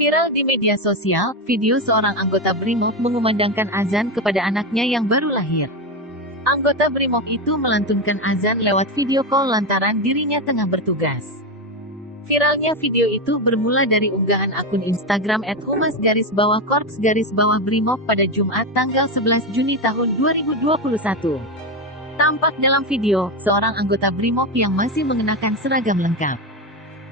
Viral di media sosial, video seorang anggota BRIMOB mengumandangkan azan kepada anaknya yang baru lahir. Anggota BRIMOB itu melantunkan azan lewat video call lantaran dirinya tengah bertugas. Viralnya video itu bermula dari unggahan akun Instagram @humas_korps_brimob pada Jumat tanggal 11 Juni tahun 2021. Tampak dalam video, seorang anggota BRIMOB yang masih mengenakan seragam lengkap.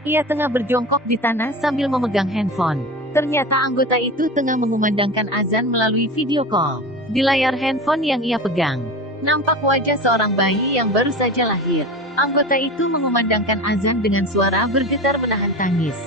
Ia tengah berjongkok di tanah sambil memegang handphone. Ternyata anggota itu tengah mengumandangkan azan melalui video call. Di layar handphone yang ia pegang, nampak wajah seorang bayi yang baru saja lahir. Anggota itu mengumandangkan azan dengan suara bergetar menahan tangis.